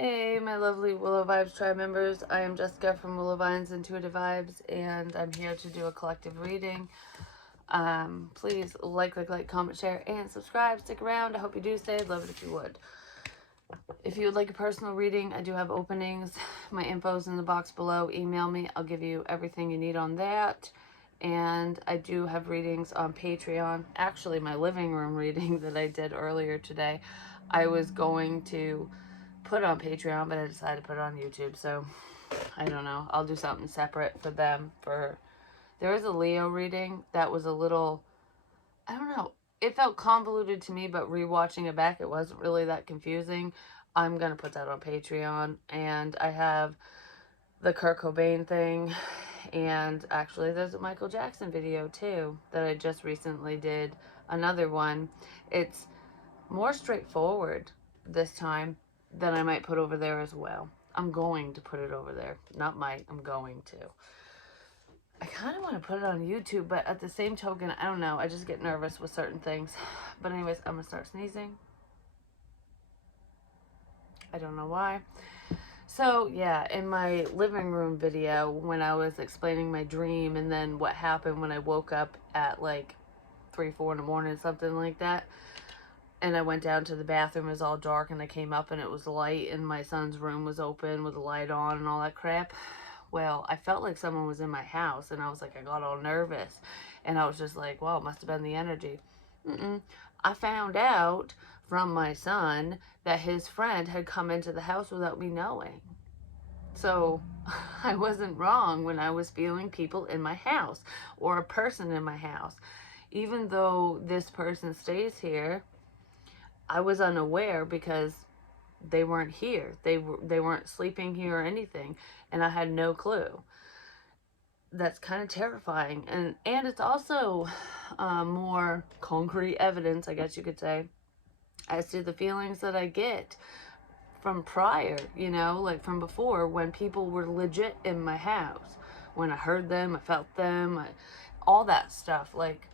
Hey, my lovely Willow Vibes tribe members. I am Jessica from Willow Vines Intuitive Vibes, and I'm here to do a collective reading. Please like, comment, share, and subscribe. Stick around. I hope you do stay. I'd love it if you would. If you would like a personal reading, I do have openings. My info's in the box below. Email me. I'll give you everything you need on that. And I do have readings on Patreon. Actually, my living room reading that I did earlier today, I was going to put on Patreon, but I decided to put it on YouTube. So I don't know. I'll do something separate for them. There was a Leo reading that was a little, I don't know. It felt convoluted to me, but rewatching it back, it wasn't really that confusing. I'm going to put that on Patreon. And I have the Kurt Cobain thing. And actually, there's a Michael Jackson video, too, that I just recently did. Another one. It's more straightforward this time than I might put over there as well. I'm going to put it over there. Not might, I'm going to. I kind of want to put it on YouTube, but at the same token, I don't know. I just get nervous with certain things. But anyways, I'm going to start sneezing. I don't know why. So, yeah, in my living room video, when I was explaining my dream and then what happened when I woke up at like 3, 4 in the morning, something like that, and I went down to the bathroom, it was all dark, and I came up and it was light, and my son's room was open with the light on and all that crap. Well, I felt like someone was in my house, and I was like, I got all nervous, and I was just like, well, it must have been the energy. I found out from my son that his friend had come into the house without me knowing. So I wasn't wrong when I was feeling people in my house or a person in my house. Even though this person stays here, I was unaware because they weren't here. They weren't sleeping here or anything, and I had no clue. That's kind of terrifying, and it's also more concrete evidence, I guess you could say, as to the feelings that I get from prior, you know, like from before, when people were legit in my house. When I heard them, I felt them, all that stuff. Like,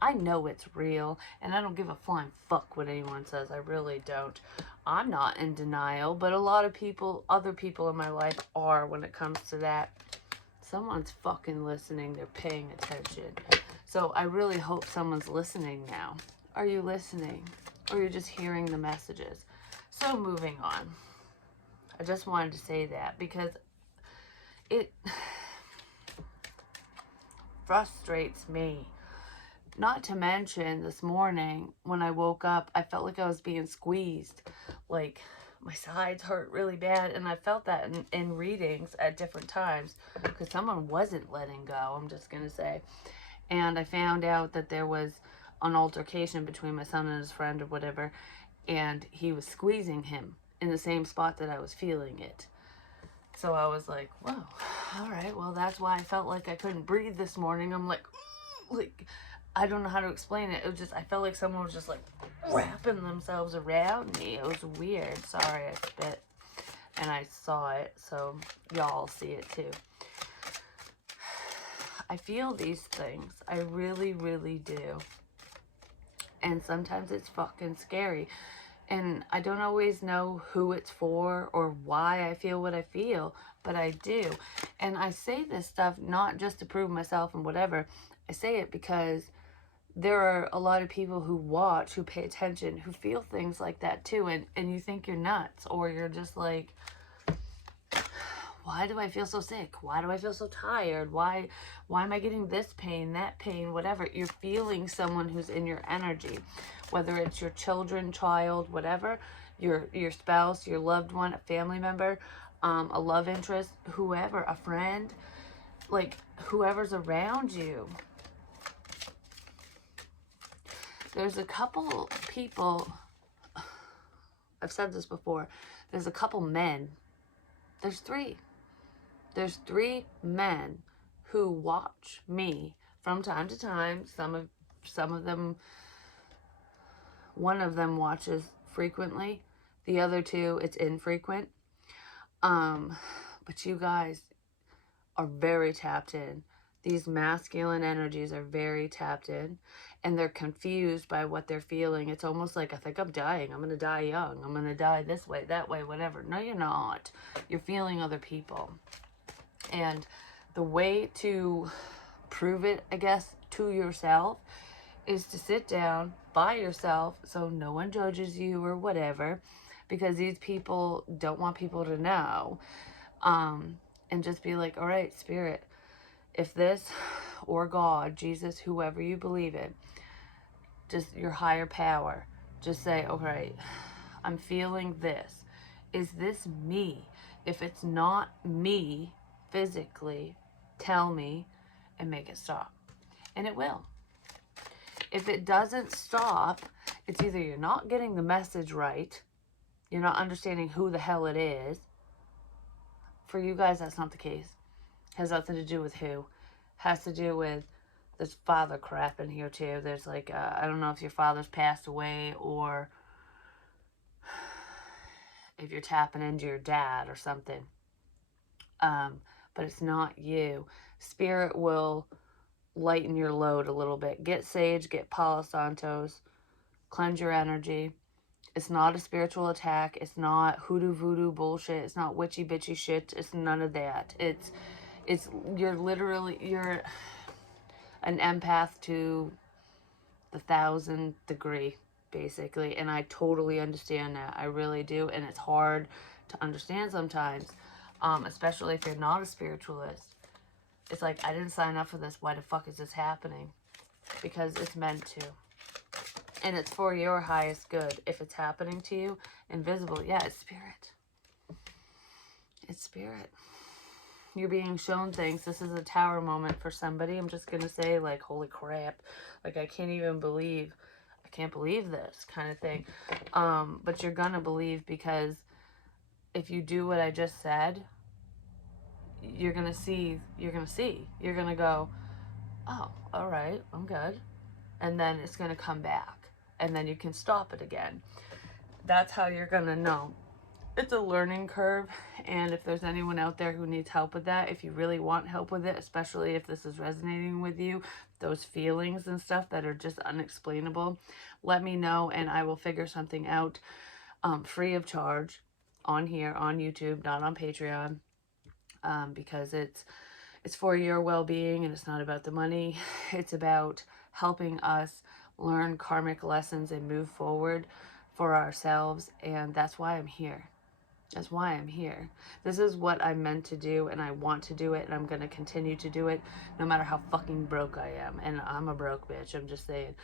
I know it's real, and I don't give a flying fuck what anyone says. I really don't. I'm not in denial, but a lot of people, other people in my life are when it comes to that. Someone's fucking listening. They're paying attention. So I really hope someone's listening now. Are you listening? Or you're just hearing the messages? So moving on. I just wanted to say that because it frustrates me. Not to mention, this morning, when I woke up, I felt like I was being squeezed. Like, my sides hurt really bad, and I felt that in readings at different times, because someone wasn't letting go, I'm just going to say. And I found out that there was an altercation between my son and his friend or whatever, and he was squeezing him in the same spot that I was feeling it. So I was like, whoa, all right, well, that's why I felt like I couldn't breathe this morning. I'm like, I don't know how to explain it. It was just, I felt like someone was just like wrapping themselves around me. It was weird. Sorry, I spit. And I saw it, so y'all see it too. I feel these things. I really, really do. And sometimes it's fucking scary. And I don't always know who it's for or why I feel what I feel, but I do. And I say this stuff not just to prove myself and whatever. I say it because there are a lot of people who watch, who pay attention, who feel things like that too. And you think you're nuts, or you're just like, why do I feel so sick? Why do I feel so tired? Why am I getting this pain, that pain, whatever? You're feeling someone who's in your energy, whether it's your children, child, whatever, your spouse, your loved one, a family member, a love interest, whoever, a friend, like whoever's around you. There's a couple people, I've said this before, there's a couple men, there's three men who watch me from time to time. Some of them, one of them watches frequently, the other two, it's infrequent. But you guys are very tapped in. These masculine energies are very tapped in, and they're confused by what they're feeling. It's almost like, I think I'm dying. I'm going to die young. I'm going to die this way, that way, whatever. No, you're not. You're feeling other people. And the way to prove it, I guess, to yourself is to sit down by yourself so no one judges you or whatever, because these people don't want people to know. And just be like, all right, Spirit, if this, or God, Jesus, whoever you believe in, just your higher power, just say, all right, I'm feeling this. Is this me? If it's not me physically, tell me and make it stop. And it will. If it doesn't stop, it's either you're not getting the message right, you're not understanding who the hell it is. For you guys, that's not the case. Has nothing to do with who. Has to do with, there's father crap in here too. There's like, I don't know if your father's passed away or if you're tapping into your dad or something. But it's not you. Spirit will lighten your load a little bit. Get sage, get Palo Santos, cleanse your energy. It's not a spiritual attack. It's not hoodoo voodoo bullshit. It's not witchy bitchy shit. It's none of that. It's you're an empath to the 1000th degree, basically. And I totally understand that. I really do. And it's hard to understand sometimes, especially if you're not a spiritualist. It's like, I didn't sign up for this. Why the fuck is this happening? Because it's meant to. And it's for your highest good. If it's happening to you, invisible, yeah, it's spirit. It's spirit. You're being shown things. This is a tower moment for somebody. I'm just going to say, like, holy crap. Like, I can't believe this kind of thing. But you're going to believe, because if you do what I just said, you're going to see. You're going to go, oh, all right, I'm good. And then it's going to come back. And then you can stop it again. That's how you're going to know. It's a learning curve. And if there's anyone out there who needs help with that, if you really want help with it, especially if this is resonating with you, those feelings and stuff that are just unexplainable, let me know and I will figure something out free of charge on here, on YouTube, not on Patreon, because it's for your well-being and it's not about the money. It's about helping us learn karmic lessons and move forward for ourselves. And that's why I'm here. That's why I'm here. This is what I'm meant to do, and I want to do it, and I'm going to continue to do it no matter how fucking broke I am. And I'm a broke bitch. I'm just saying.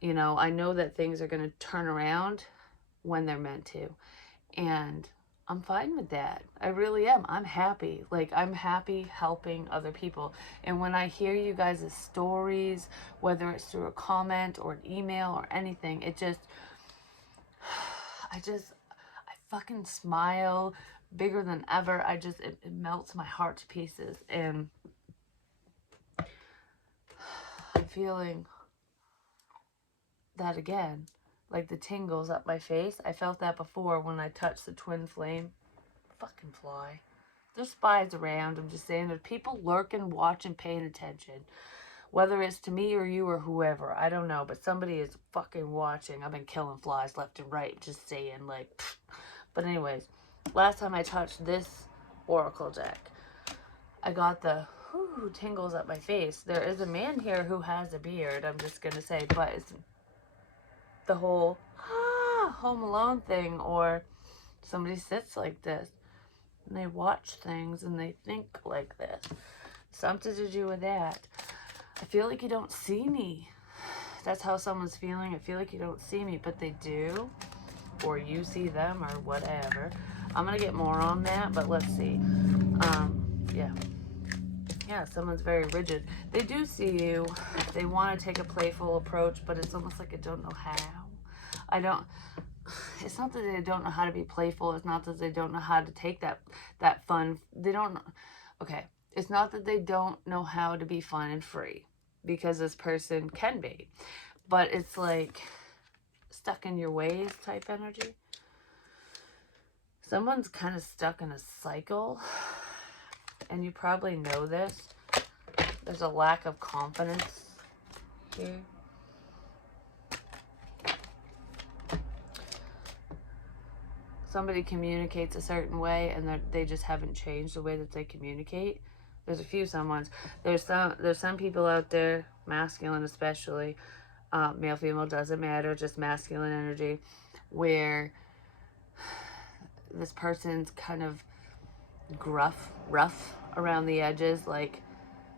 You know, I know that things are going to turn around when they're meant to. And I'm fine with that. I really am. I'm happy. Like, I'm happy helping other people. And when I hear you guys' stories, whether it's through a comment or an email or anything, it just, I fucking smile bigger than ever. It melts my heart to pieces. And I'm feeling that again. Like the tingles up my face. I felt that before when I touched the twin flame. Fucking fly. There's spies around. I'm just saying, there's people lurking, watching, paying attention. Whether it's to me or you or whoever, I don't know. But somebody is fucking watching. I've been killing flies left and right. Just saying, like, pfft. But anyways, last time I touched this oracle deck, I got the tingles up my face. There is a man here who has a beard, I'm just going to say, but it's the whole Home Alone thing, or somebody sits like this and they watch things and they think like this. Something to do with that. I feel like you don't see me. That's how someone's feeling. I feel like you don't see me, but they do. Or you see them, or whatever. I'm going to get more on that, but let's see. Yeah, someone's very rigid. They do see you. They want to take a playful approach, but it's almost like I don't know how. It's not that they don't know how to be playful. It's not that they don't know how to take that fun. Okay. It's not that they don't know how to be fun and free, because this person can be. But it's like stuck in your ways type energy. Someone's kind of stuck in a cycle, and you probably know this. There's a lack of confidence here. somebody communicates a certain way and they just haven't changed the way that they communicate. There's a few someones. There's some people out there, masculine especially, male, female, doesn't matter, just masculine energy, where this person's kind of rough around the edges, like,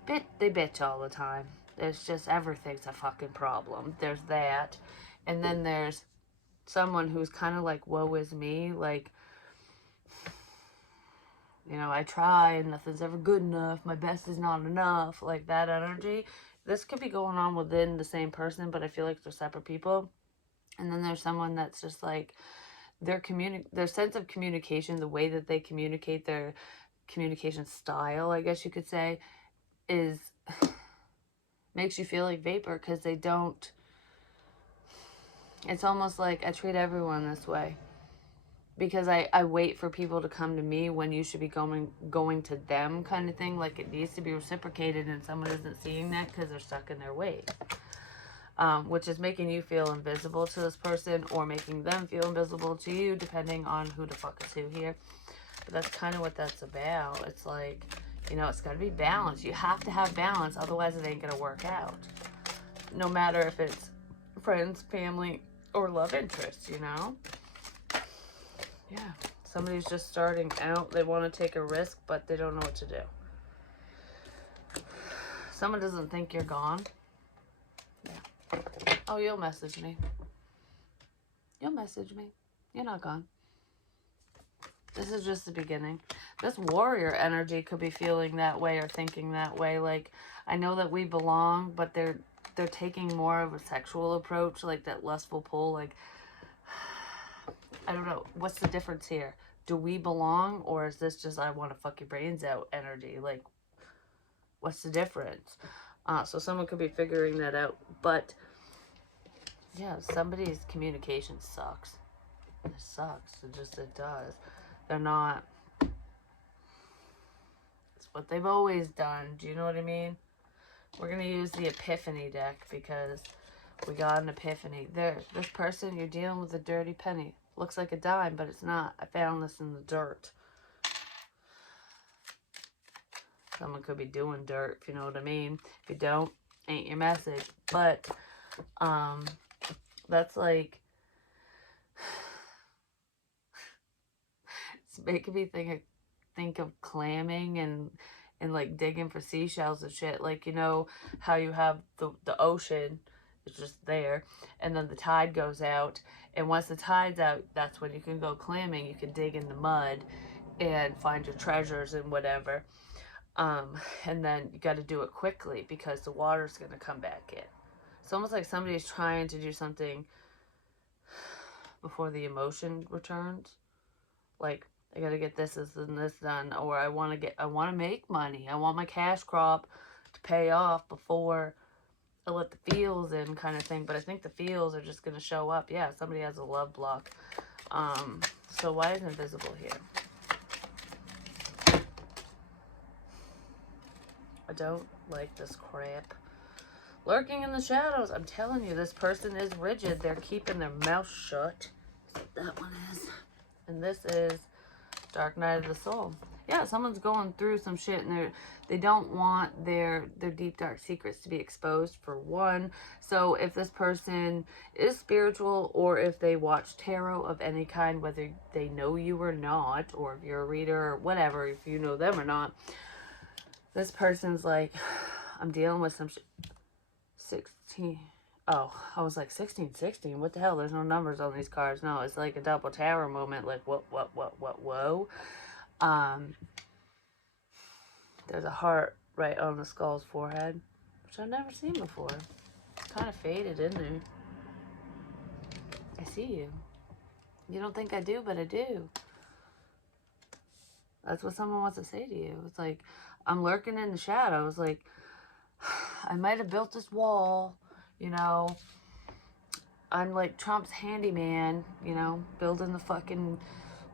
they bitch all the time. There's just, everything's a fucking problem. There's that. And then there's someone who's kind of like, woe is me, like, you know, I try and nothing's ever good enough, my best is not enough, like that energy. This could be going on within the same person, but I feel like they're separate people. And then there's someone that's just like, their sense of communication, the way that they communicate, their communication style, I guess you could say, is makes you feel like vapor, because they don't, it's almost like I treat everyone this way, because I wait for people to come to me when you should be going to them, kind of thing. Like, it needs to be reciprocated, and someone isn't seeing that because they're stuck in their ways, which is making you feel invisible to this person, or making them feel invisible to you, depending on who the fuck is who here. But that's kind of what that's about. It's like, you know, it's got to be balanced. You have to have balance, otherwise it ain't gonna work out. No matter if it's friends, family, or love interests, you know? Yeah, somebody's just starting out. They want to take a risk, but they don't know what to do. Someone doesn't think you're gone. Yeah. Oh, you'll message me. You'll message me. You're not gone. This is just the beginning. This warrior energy could be feeling that way or thinking that way. Like, I know that we belong, but they're taking more of a sexual approach, like that lustful pull. Like, I don't know. What's the difference here? Do we belong, or is this just I want to fuck your brains out energy? Like, what's the difference? So someone could be figuring that out. But, yeah, somebody's communication sucks. It sucks. It does. They're not... It's what they've always done. Do you know what I mean? We're going to use the Epiphany deck because we got an epiphany. This person, you're dealing with a dirty penny. Looks like a dime, but it's not. I found this in the dirt. Someone could be doing dirt, if you know what I mean. If you don't, ain't your message. But, that's like... It's making me think of clamming and like digging for seashells and shit. Like, you know how you have the ocean, it's just there, and then the tide goes out, and once the tide's out, that's when you can go clamming. You can dig in the mud and find your treasures and whatever, and then you got to do it quickly because the water's going to come back in. It's almost like somebody's trying to do something before the emotion returns. Like, I gotta get this and this done, or I want to make money. I want my cash crop to pay off before I let the feels in, kind of thing. But I think the feels are just gonna show up. Yeah, somebody has a love block. So why is invisible here? I don't like this crap. Lurking in the shadows. I'm telling you, this person is rigid. They're keeping their mouth shut. That's what that one is. And this is Dark Night of the Soul. Yeah, someone's going through some shit, and they don't want their deep dark secrets to be exposed, for one. So if this person is spiritual, or if they watch tarot of any kind, whether they know you or not, or if you're a reader or whatever, if you know them or not, this person's like, I'm dealing with some shit. 16. Oh, I was like, 16. What the hell? There's no numbers on these cards. No, it's like a double tower moment. Like, what, whoa. There's a heart right on the skull's forehead, which I've never seen before. It's kind of faded in there. I see you. You don't think I do, but I do. That's what someone wants to say to you. It's like, I'm lurking in the shadows. Like, I might have built this wall, you know. I'm like Trump's handyman, you know, building the fucking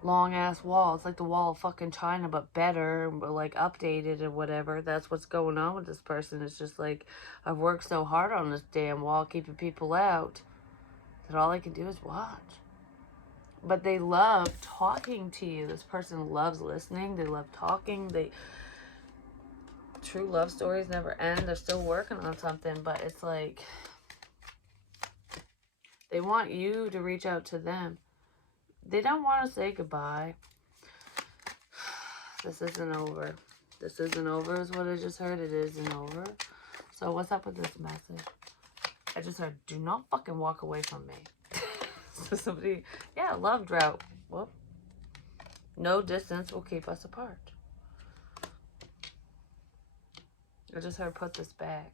long-ass wall. It's like the wall of fucking China, but better, like updated or whatever. That's what's going on with this person. It's just like, I've worked so hard on this damn wall, keeping people out, that all I can do is watch. but they love talking to you. This person loves listening. They love talking. True love stories never end. They're still working on something, but it's like they want you to reach out to them. They don't want to say goodbye. This isn't over. This isn't over is what I just heard. It isn't over. So what's up with this message? I just heard, do not fucking walk away from me. So somebody, yeah, love drought. Well, no distance will keep us apart. I just heard, put this back.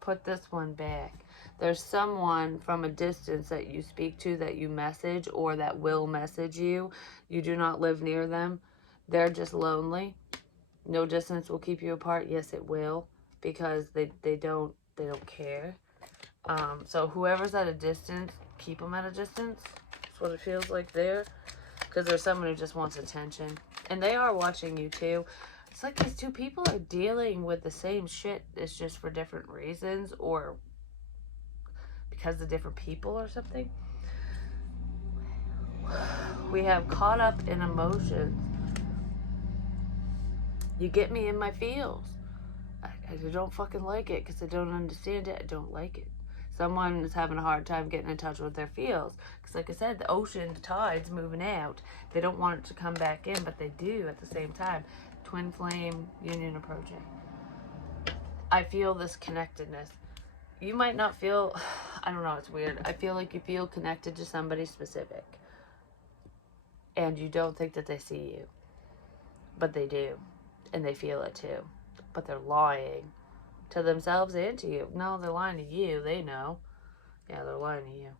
Put this one back. There's someone from a distance that you speak to, that you message, or that will message you. You do not live near them. They're just lonely. No distance will keep you apart. Yes, it will, because they don't care. So whoever's at a distance, keep them at a distance. That's what it feels like there, because there's someone who just wants attention, and they are watching you too. It's like these two people are dealing with the same shit. It's just for different reasons, or because of different people or something. We have caught up in emotions. You get me in my feels. I don't fucking like it because I don't understand it. I don't like it. Someone is having a hard time getting in touch with their feels. Because like I said, the ocean, the tide's moving out. They don't want it to come back in, but they do at the same time. Twin flame union approaching. I feel this connectedness. You might not feel, I don't know, it's weird. I feel like you feel connected to somebody specific. And you don't think that they see you. But they do. And they feel it too. But they're lying to themselves and to you. No, they're lying to you. They know. Yeah, they're lying to you.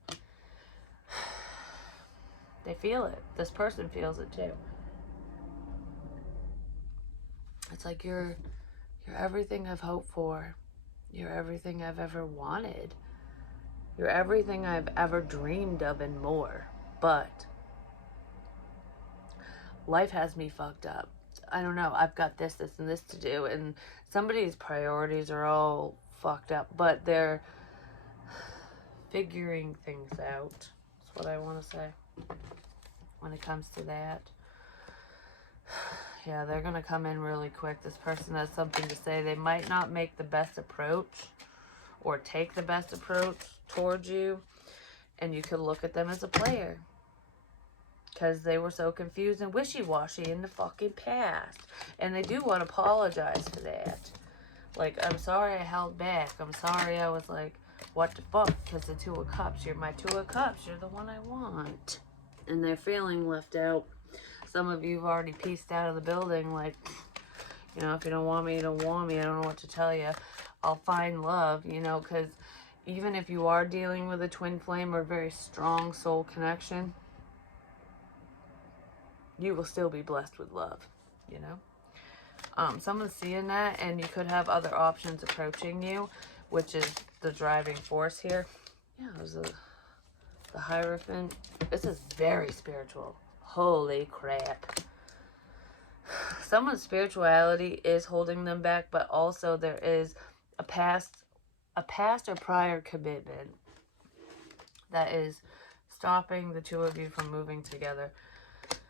They feel it. This person feels it too. It's like you're everything I've hoped for. You're everything I've ever wanted. You're everything I've ever dreamed of and more. But life has me fucked up. I don't know. I've got this, and this to do. And somebody's priorities are all fucked up. But they're figuring things out. That's what I want to say when it comes to that. Yeah, they're going to come in really quick. This person has something to say. They might not make the best approach or take the best approach towards you. And you could look at them as a player. Because they were so confused and wishy-washy in the fucking past. And they do want to apologize for that. Like, I'm sorry I held back. I'm sorry I was like, what the fuck? Because the Two of Cups. You're my Two of Cups. You're the one I want. And they're feeling left out. Some of you have already pieced out of the building. Like, you know, if you don't want me, you don't want me. I don't know what to tell you. I'll find love, you know, because even if you are dealing with a twin flame or a very strong soul connection, you will still be blessed with love, you know? Someone's seeing that, and you could have other options approaching you, which is the driving force here. Yeah, there's the Hierophant. This is very spiritual. Holy crap. Someone's spirituality is holding them back, but also there is a past or prior commitment that is stopping the two of you from moving together.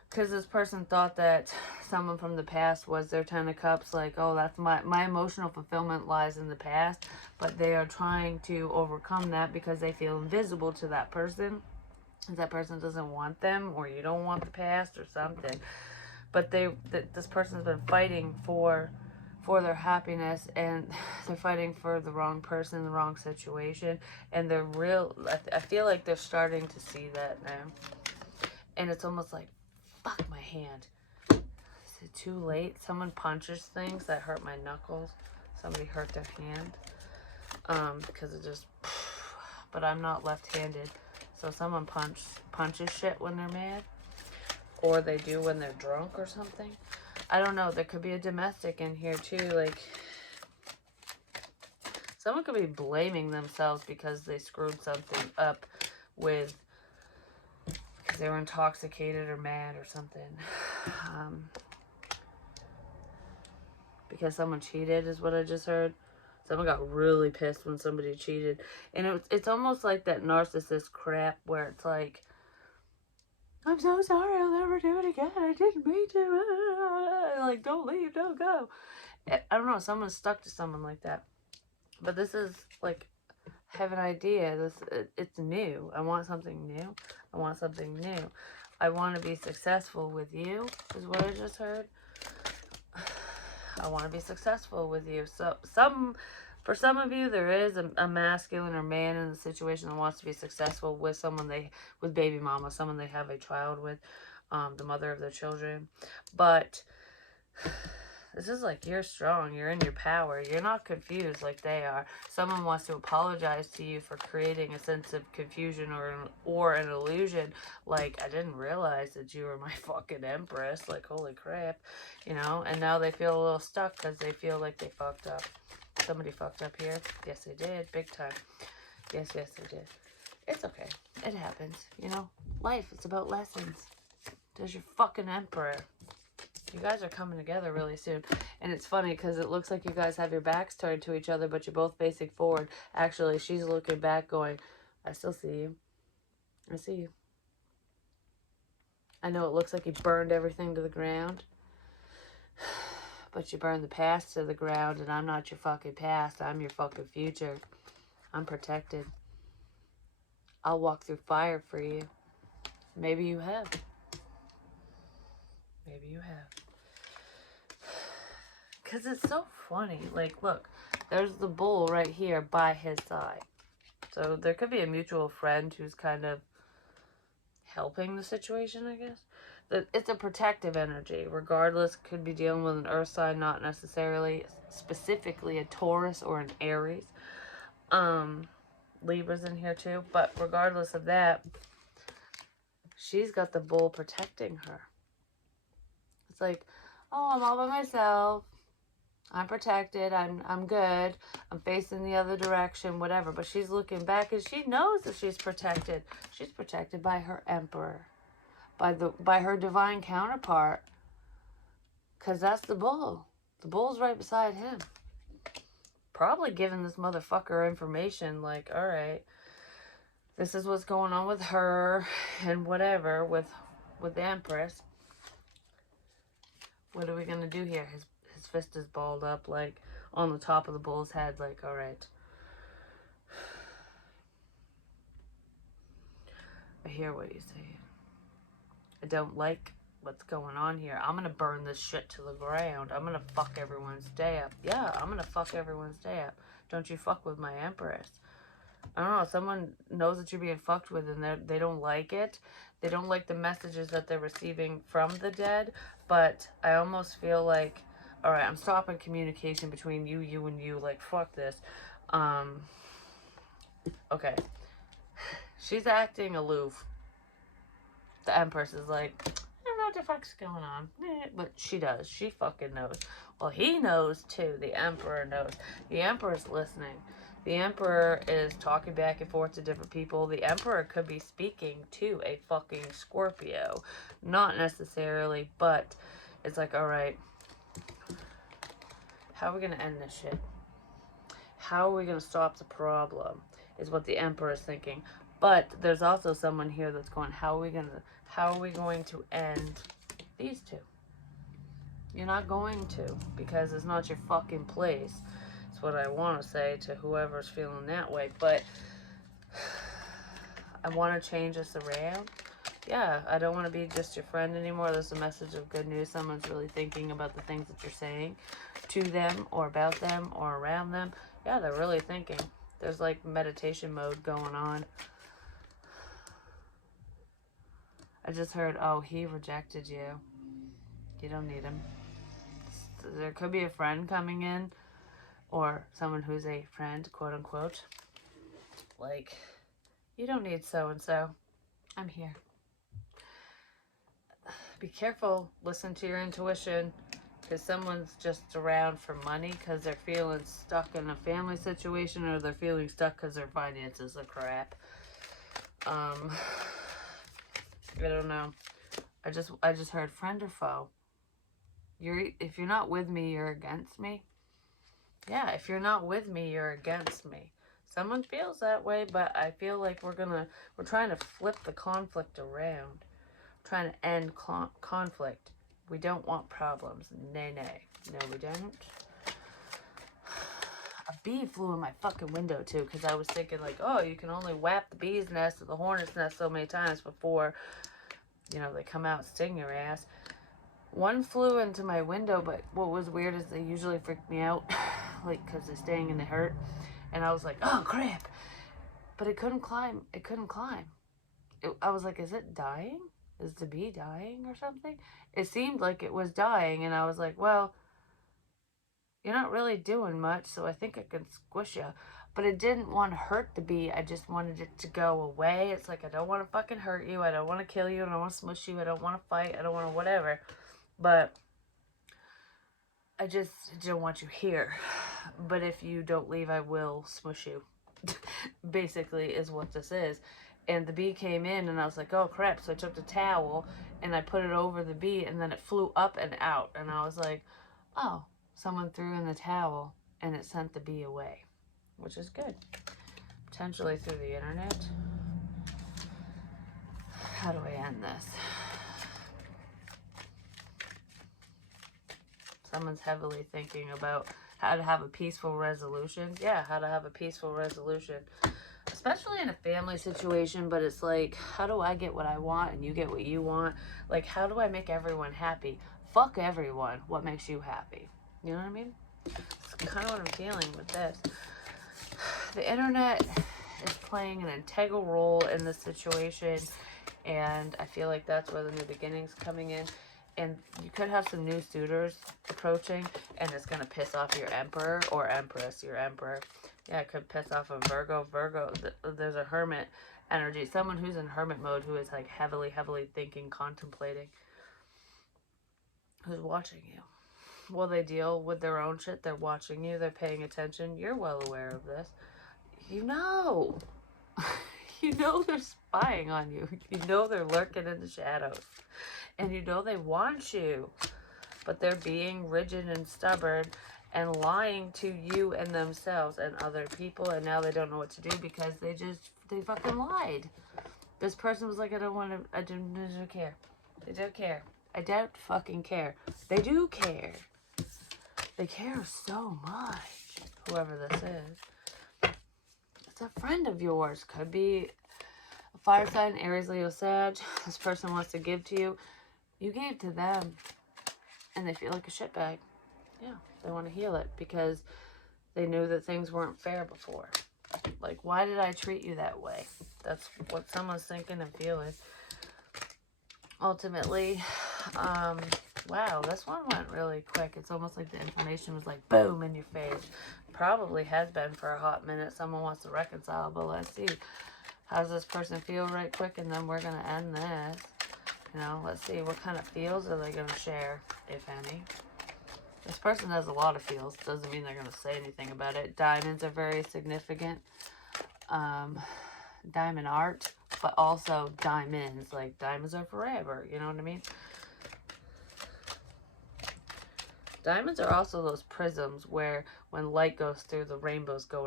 Because this person thought that someone from the past was their Ten of Cups. Like, oh, that's my emotional fulfillment lies in the past. But they are trying to overcome that because they feel invisible to that person. That person doesn't want them, or you don't want the past or something. But this person's been fighting for their happiness, and they're fighting for the wrong person, the wrong situation. And I feel like they're starting to see that now. And it's almost like, fuck my hand. Is it too late? Someone punches things that hurt my knuckles. Somebody hurt their hand. Because it just, but I'm not left-handed. So someone punches shit when they're mad. Or they do when they're drunk or something. I don't know. There could be a domestic in here too. Like, someone could be blaming themselves because they screwed something up with, because they were intoxicated or mad or something. Because someone cheated is what I just heard. Someone got really pissed when somebody cheated. And it's almost like that narcissist crap where it's like, I'm so sorry, I'll never do it again. I didn't mean to. Like, don't leave, don't go. I don't know, someone's stuck to someone like that. But this is like, I have an idea. It's new. I want something new. I want something new. I want to be successful with you, is what I just heard. I want to be successful with you. So for some of you, there is a masculine or man in the situation that wants to be successful with someone with baby mama, someone they have a child with, the mother of their children. But this is like, you're strong, you're in your power, you're not confused like they are. Someone wants to apologize to you for creating a sense of confusion or an illusion, like, I didn't realize that you were my fucking empress, like, holy crap, you know. And now they feel a little stuck because they feel like they fucked up. Somebody fucked up here. Yes, they did, big time. Yes, they did. It's okay, it happens, you know. Life, it's about lessons. There's your fucking emperor. You guys are coming together really soon. And it's funny because it looks like you guys have your backs turned to each other, but you're both facing forward. Actually, she's looking back going, I still see you. I see you. I know it looks like you burned everything to the ground, but you burned the past to the ground, and I'm not your fucking past. I'm your fucking future. I'm protected. I'll walk through fire for you. Maybe you have. Maybe you have. Because it's so funny. Like, look, there's the bull right here by his side. So there could be a mutual friend who's kind of helping the situation, I guess. It's a protective energy. Regardless, could be dealing with an earth sign, not necessarily specifically a Taurus or an Aries. Libra's in here too. But regardless of that, she's got the bull protecting her. It's like, oh, I'm all by myself. I'm protected. I'm good. I'm facing the other direction, whatever. But she's looking back and she knows that she's protected. She's protected by her emperor, by her divine counterpart. Because that's the bull. The bull's right beside him. Probably giving this motherfucker information like, all right, this is what's going on with her and whatever with the empress. What are we gonna do here? His fist is balled up, like, on the top of the bull's head, like, all right. I hear what you're saying. I don't like what's going on here. I'm gonna burn this shit to the ground. I'm gonna fuck everyone's day up. Yeah, I'm gonna fuck everyone's day up. Don't you fuck with my empress. I don't know, someone knows that you're being fucked with and they don't like it. They don't like the messages that they're receiving from the dead, but I almost feel like, all right, I'm stopping communication between you and you. Like, fuck this. Okay. She's acting aloof. The Empress is like, I don't know what the fuck's going on. But she does. She fucking knows. Well, he knows too. The Emperor knows. The Emperor's listening. The Emperor is talking back and forth to different people. The Emperor could be speaking to a fucking Scorpio. Not necessarily, but it's like, all right, how are we going to end this shit? How are we going to stop the problem? Is what the Emperor is thinking. But there's also someone here that's going, how are we going to end these two? You're not going to, because it's not your fucking place. That's what I want to say to whoever's feeling that way. But I want to change this around. Yeah, I don't want to be just your friend anymore. There's a message of good news. Someone's really thinking about the things that you're saying to them or about them or around them. Yeah, they're really thinking. There's like meditation mode going on. I just heard, oh, he rejected you. You don't need him. There could be a friend coming in, or someone who's a friend, quote unquote. Like, you don't need so-and-so. I'm here. Be careful. Listen to your intuition, because someone's just around for money because they're feeling stuck in a family situation, or they're feeling stuck because their finances are crap. I don't know. I just heard friend or foe. If you're not with me, you're against me. Yeah, if you're not with me, you're against me. Someone feels that way, but I feel like we're trying to flip the conflict around. trying to end conflict. We don't want problems. Nay, nay. No, we don't. A bee flew in my fucking window too, because I was thinking like, oh, you can only whap the bee's nest or the hornet's nest so many times before, you know, they come out and sting your ass. One flew into my window, but what was weird is they usually freak me out, like, because they sting and they hurt. And I was like, oh, crap. But it couldn't climb. It couldn't climb. I was like, is it dying? Is the bee dying or something? It seemed like it was dying, and I was like, well, you're not really doing much, so I think I can squish you. But it didn't want to hurt the bee. I just wanted it to go away. It's like, I don't want to fucking hurt you. I don't want to kill you. I don't want to smush you. I don't want to fight. I don't want to whatever. But I just don't want you here. But if you don't leave, I will smush you. Basically is what this is. And the bee came in, and I was like, oh crap. So I took the towel and I put it over the bee, and then it flew up and out. And I was like, oh, someone threw in the towel and it sent the bee away, which is good. Potentially through the internet. How do I end this? Someone's heavily thinking about how to have a peaceful resolution. Yeah, how to have a peaceful resolution. Especially in a family situation, but it's like, how do I get what I want and you get what you want? Like, how do I make everyone happy? Fuck everyone. What makes you happy? You know what I mean? It's kind of what I'm feeling with this. The internet is playing an integral role in this situation, and I feel like that's where the new beginning's coming in. And you could have some new suitors approaching, and it's going to piss off your emperor or empress, your emperor. Yeah, it could piss off a Virgo. There's a hermit energy. Someone who's in hermit mode, who is like heavily thinking, contemplating. Who's watching you. While they deal with their own shit, they're watching you. They're paying attention. You're well aware of this. You know. You know they're spying on you. You know they're lurking in the shadows. And you know they want you, but they're being rigid and stubborn and lying to you and themselves and other people, and now they don't know what to do because they fucking lied. This person was like, I don't care. They don't care. I don't fucking care. They do care. They care so much. Whoever this is. It's a friend of yours. Could be a fire sign, Aries, Leo, Sag. This person wants to give to you. You gave to them, and they feel like a shitbag. Yeah, they want to heal it because they knew that things weren't fair before. Like, why did I treat you that way? That's what someone's thinking and feeling. Ultimately, wow, this one went really quick. It's almost like the information was like, boom, in your face. Probably has been for a hot minute. Someone wants to reconcile, but let's see. How does this person feel right quick? And then we're going to end this. You know, let's see, what kind of feels are they going to share, if any? This person has a lot of feels. Doesn't mean they're going to say anything about it. Diamonds are very significant. Diamond art, but also diamonds. Like, diamonds are forever. You know what I mean? Diamonds are also those prisms where when light goes through, the rainbows go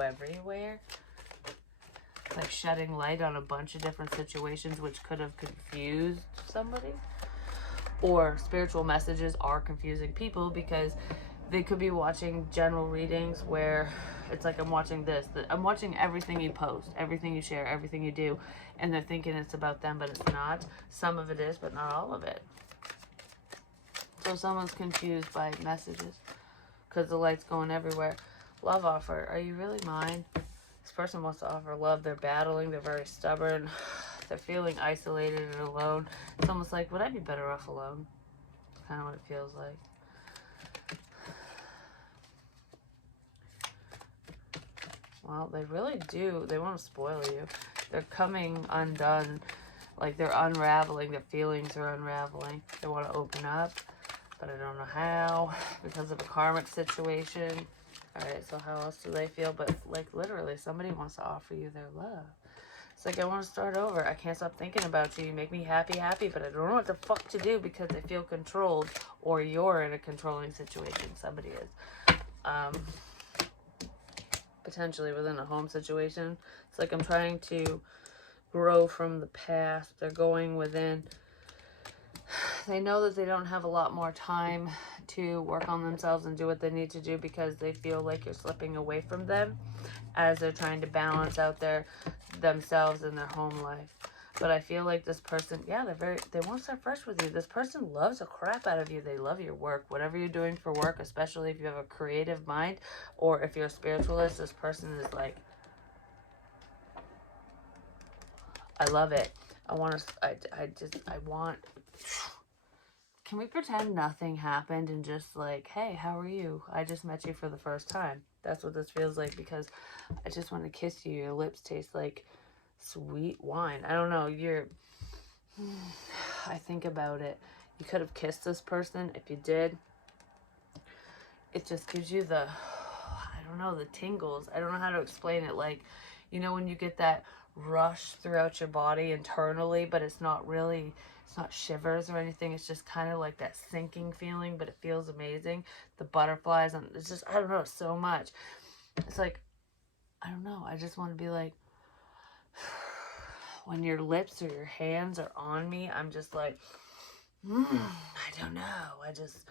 everywhere. Like shedding light on a bunch of different situations which could have confused somebody. Or spiritual messages are confusing people because they could be watching general readings where it's like, I'm watching this. I'm watching everything you post, everything you share, everything you do. And they're thinking it's about them, but it's not. Some of it is, but not all of it. So someone's confused by messages because the light's going everywhere. Love offer. Are you really mine? This person wants to offer love. They're battling. They're very stubborn. They're feeling isolated and alone. It's almost like, would I be better off alone? That's kind of what it feels like. Well, they really do. They want to spoil you. They're coming undone. Like, they're unraveling. Their feelings are unraveling. They want to open up, but I don't know how because of a karmic situation. Alright, so how else do they feel? But, like, literally, somebody wants to offer you their love. It's like, I want to start over. I can't stop thinking about you. You make me happy, but I don't know what the fuck to do because I feel controlled, or you're in a controlling situation. Somebody is. Potentially within a home situation. It's like I'm trying to grow from the past. They're going within. They know that they don't have a lot more time to work on themselves and do what they need to do because they feel like you're slipping away from them as they're trying to balance out themselves and their home life. But I feel like this person, yeah, they want to start fresh with you. This person loves the crap out of you. They love your work. Whatever you're doing for work, especially if you have a creative mind or if you're a spiritualist, this person is like, I love it. I want to, I want, can we pretend nothing happened and just like, hey, how are you? I just met you for the first time. That's what this feels like because I just want to kiss you. Your lips taste like sweet wine. I don't know. I think about it. You could have kissed this person. If you did, it just gives you the, I don't know, the tingles. I don't know how to explain it. Like, you know, when you get that rush throughout your body internally, but it's not really, it's not shivers or anything. It's just kind of like that sinking feeling, but it feels amazing. The butterflies, and it's just, I don't know, so much. It's like, I don't know. I just want to be like, when your lips or your hands are on me, I'm just like, I don't know. I just,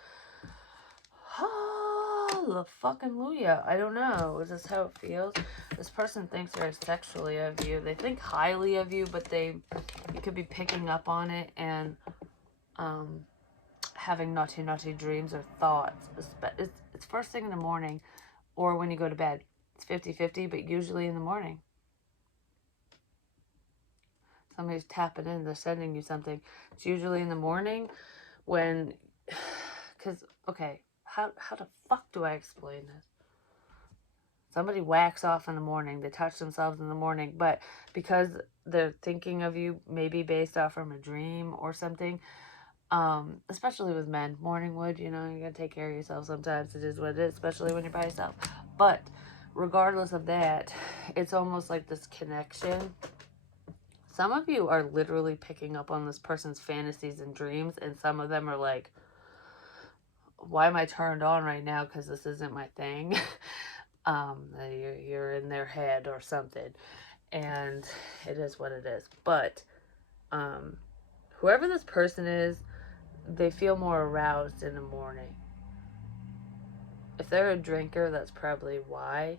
hallelujah. I don't know. Is this how it feels? This person thinks very sexually of you. They think highly of you, but you could be picking up on it and having naughty dreams or thoughts. It's first thing in the morning or when you go to bed. It's 50-50, but usually in the morning. Somebody's tapping in, they're sending you something. It's usually in the morning when, because, okay, how the fuck do I explain this? Somebody whacks off in the morning, they touch themselves in the morning, but because they're thinking of you, maybe based off from a dream or something, especially with men, morning wood, you know, you gotta take care of yourself sometimes. It is what it is, especially when you're by yourself. But regardless of that, it's almost like this connection. Some of you are literally picking up on this person's fantasies and dreams, and some of them are like, why am I turned on right now? Because this isn't my thing. You're in their head or something, and it is what it is. But whoever this person is, they feel more aroused in the morning. If they're a drinker, that's probably why.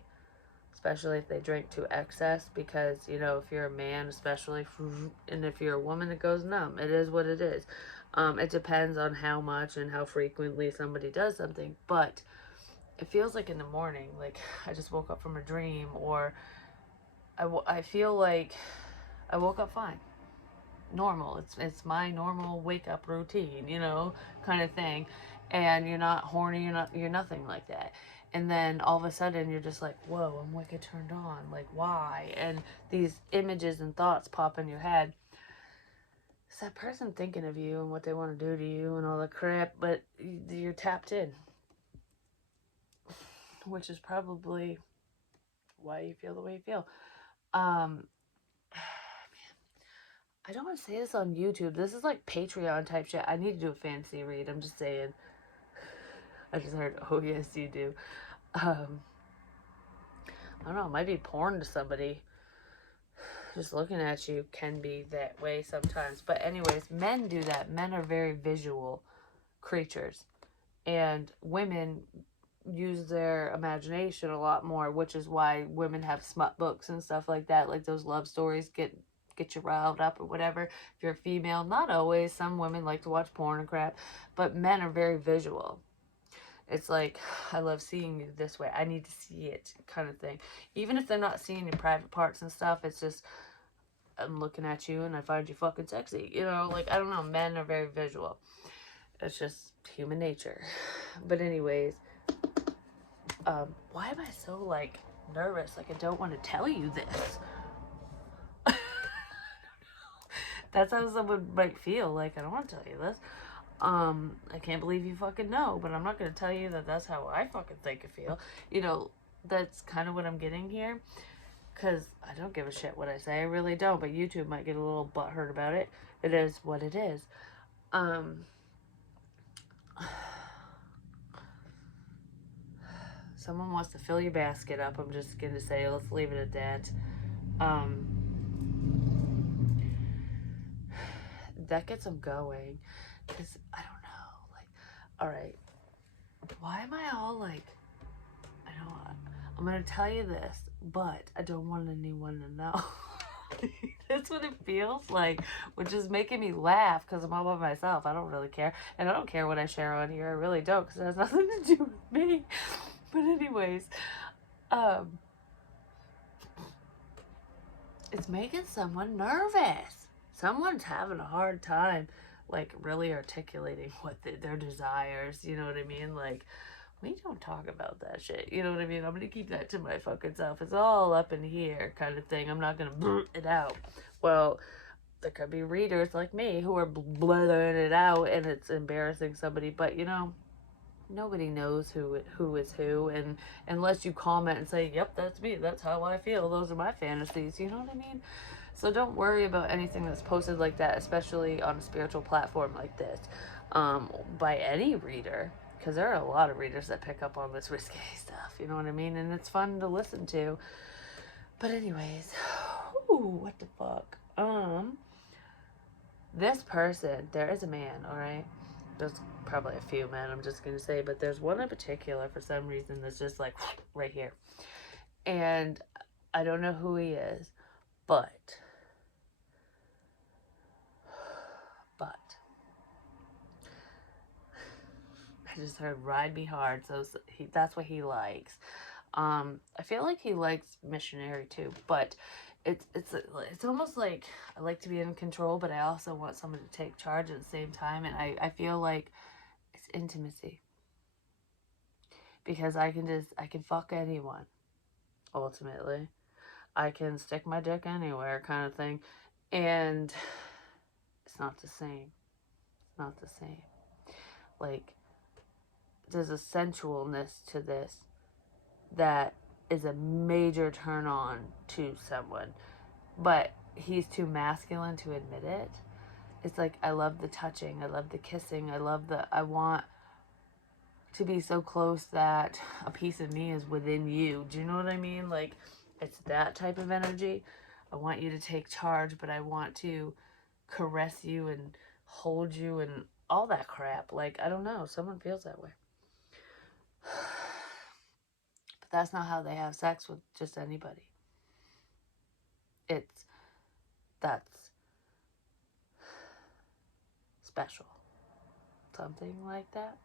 Especially if they drink to excess, because, you know, if you're a man, especially, and if you're a woman, it goes numb. It is what it is. It depends on how much and how frequently somebody does something, but it feels like in the morning, like I just woke up from a dream, or I feel like I woke up fine. Normal. It's my normal wake up routine, you know, kind of thing. And you're not horny, you're nothing like that. And then all of a sudden you're just like, whoa, I'm wicked turned on. Like, why? And these images and thoughts pop in your head. It's that person thinking of you and what they want to do to you and all the crap, but you're tapped in. Which is probably why you feel the way you feel. I don't want to say this on YouTube. This is like Patreon type shit. I need to do a fantasy read. I'm just saying. I just heard, oh yes, you do. I don't know, it might be porn to somebody. Just looking at you can be that way sometimes. But anyways, men do that. Men are very visual creatures. And women use their imagination a lot more, which is why women have smut books and stuff like that. Like those love stories get you riled up or whatever. If you're a female, not always. Some women like to watch porn and crap. But men are very visual. It's like, I love seeing you this way. I need to see it kind of thing. Even if they're not seeing your private parts and stuff, it's just, I'm looking at you and I find you fucking sexy. You know, like, I don't know. Men are very visual. It's just human nature. But anyways, why am I so, like, nervous? Like, I don't want to tell you this. That's how someone might feel. Like, I don't want to tell you this. I can't believe you fucking know, but I'm not going to tell you that that's how I fucking think I feel. You know, that's kind of what I'm getting here. Because I don't give a shit what I say. I really don't. But YouTube might get a little butthurt about it. It is what it is. Someone wants to fill your basket up. I'm just going to say, let's leave it at that. that gets them going. Because, I don't know, like, all right, why am I all like, I don't, I'm going to tell you this, but I don't want anyone to know. That's what it feels like, which is making me laugh because I'm all by myself. I don't really care. And I don't care what I share on here. I really don't, because it has nothing to do with me. But anyways, it's making someone nervous. Someone's having a hard time, like, really articulating what their desires, you know what I mean? Like, we don't talk about that shit, you know what I mean? I'm gonna keep that to my fucking self. It's all up in here kind of thing. I'm not gonna blurt it out. Well, there could be readers like me who are blurting it out and it's embarrassing somebody, but you know, nobody knows who is who, and unless you comment and say, yep, that's me, that's how I feel, those are my fantasies, you know what I mean? So don't worry about anything that's posted like that, especially on a spiritual platform like this, by any reader, because there are a lot of readers that pick up on this risque stuff, you know what I mean? And it's fun to listen to. But anyways, ooh, what the fuck? This person, there is a man, all right? There's probably a few men, I'm just gonna say, but there's one in particular for some reason that's just like right here. And I don't know who he is, but I just heard ride me hard, so that's what he likes. I feel like he likes missionary too, but it's almost like I like to be in control, but I also want someone to take charge at the same time, and I feel like it's intimacy, because I can fuck anyone. Ultimately, I can stick my dick anywhere, kind of thing, and it's not the same. It's not the same. Like, there's a sensualness to this that is a major turn on to someone, but he's too masculine to admit it. It's like, I love the touching, I love the kissing, I want to be so close that a piece of me is within you. Do you know what I mean? Like, it's that type of energy. I want you to take charge, but I want to caress you and hold you and all that crap. Like, I don't know, someone feels that way. But that's not how they have sex with just anybody. That's special. Something like that.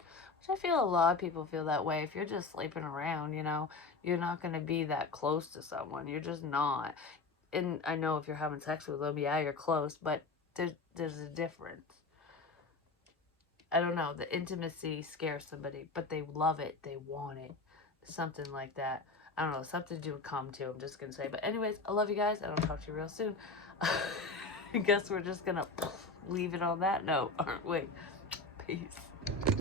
Which I feel a lot of people feel that way. If you're just sleeping around, you know, you're not going to be that close to someone. You're just not. And I know if you're having sex with them, yeah, you're close, but there's a difference. I don't know. The intimacy scares somebody, but they love it. They want it. Something like that. I don't know. Something to do with come to, I'm just going to say. But anyways, I love you guys. I don't talk to you real soon. I guess we're just going to leave it on that note, aren't we? Peace.